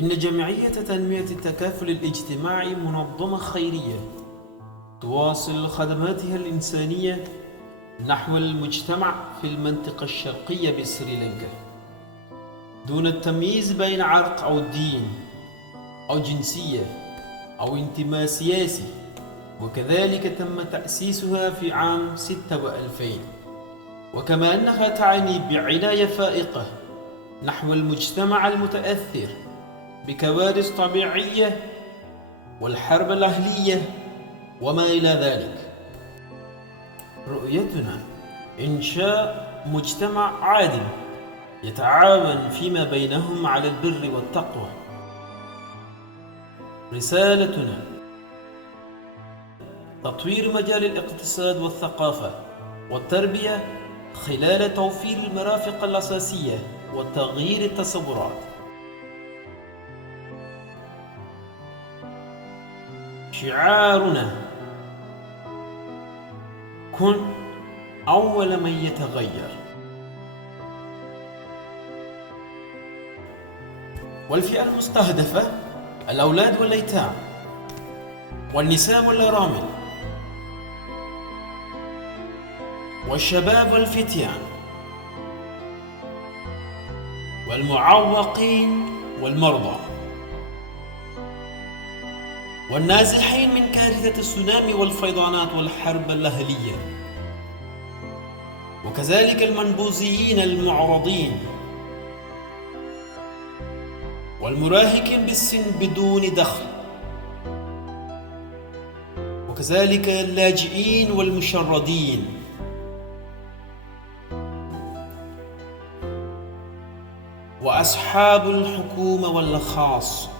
إن جمعية تنمية التكافل الاجتماعي منظمة خيرية تواصل خدماتها الإنسانية نحو المجتمع في المنطقة الشرقية بسريلانكا دون التمييز بين عرق أو دين أو جنسية أو انتماء سياسي. وكذلك تم تأسيسها في عام 2006، وكما أنها تعني بعناية فائقة نحو المجتمع المتأثر بكوارث طبيعية والحرب الأهلية وما إلى ذلك. رؤيتنا إنشاء مجتمع عادل يتعاون فيما بينهم على البر والتقوى. رسالتنا تطوير مجال الاقتصاد والثقافة والتربية خلال توفير المرافق الأساسية وتغيير التصورات. شعارنا: كن أول من يتغير. والفئة المستهدفة: الأولاد والأيتام والنساء والأرامل والشباب والفتيان والمعوقين والمرضى والنازحين من كارثة السونامي والفيضانات والحرب الأهلية، وكذلك المنبوذين المعرضين والمراهقين بالسن بدون دخل، وكذلك اللاجئين والمشردين. وأصحاب الحكومة والخاص.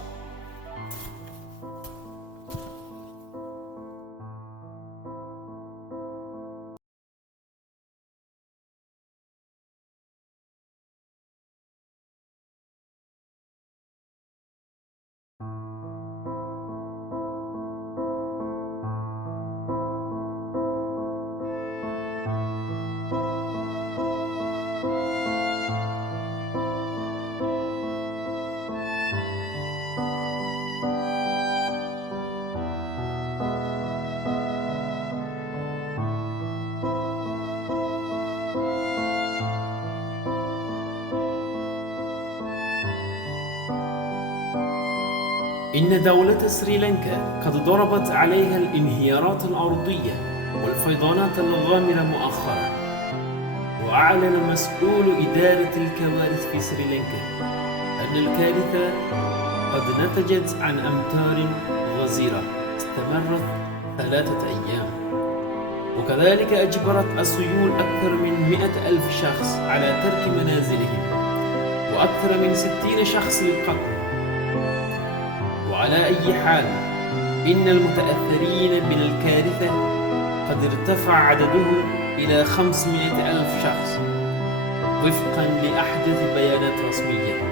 إن دولة سريلانكا قد ضربت عليها الانهيارات الأرضية والفيضانات الغامرة مؤخرا، وأعلن مسؤول إدارة الكوارث في سريلانكا أن الكارثة قد نتجت عن أمطار غزيرة استمرت 3 أيام، وكذلك أجبرت السيول أكثر من 100,000 شخص على ترك منازلهم، وأكثر من 60 شخص للقتل. وعلى أي حال، إن المتأثرين من الكارثة قد ارتفع عددهم إلى 500,000 شخص وفقا لأحدث بيانات رسمية.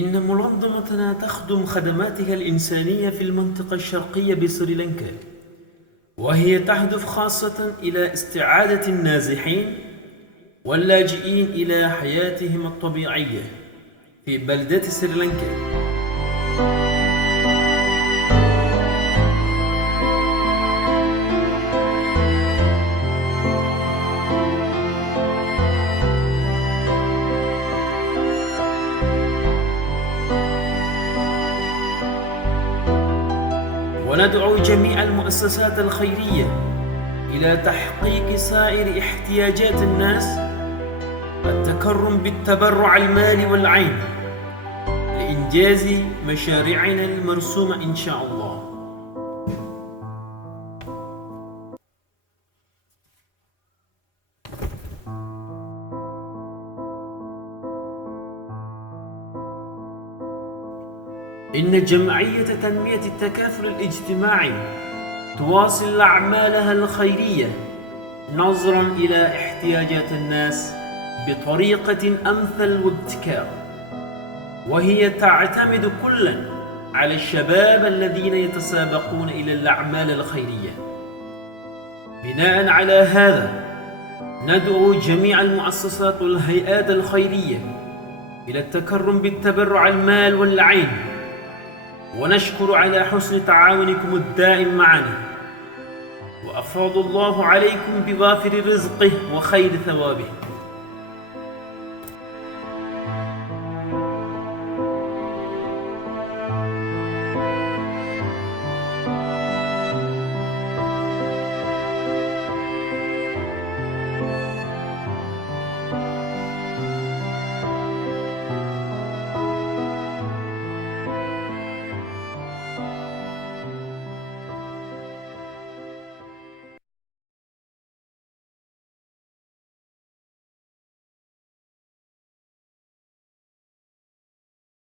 إن منظمتنا تخدم خدماتها الإنسانية في المنطقة الشرقية بسريلانكا، وهي تهدف خاصة إلى استعادة النازحين واللاجئين إلى حياتهم الطبيعية في بلدة سريلانكا. وندعو جميع المؤسسات الخيرية إلى تحقيق سائر احتياجات الناس، التكرم بالتبرع المالي والعين لإنجاز مشاريعنا المرسومة إن شاء الله. إن جمعية تنمية التكافل الاجتماعي تواصل أعمالها الخيرية نظراً إلى احتياجات الناس بطريقة أمثل وابتكار، وهي تعتمد كلاً على الشباب الذين يتسابقون إلى الأعمال الخيرية. بناءً على هذا ندعو جميع المؤسسات والهيئات الخيرية إلى التكرم بالتبرع المال والعين، ونشكر على حسن تعاونكم الدائم معنا، وأفاض الله عليكم بوافر رزقه وخير ثوابه.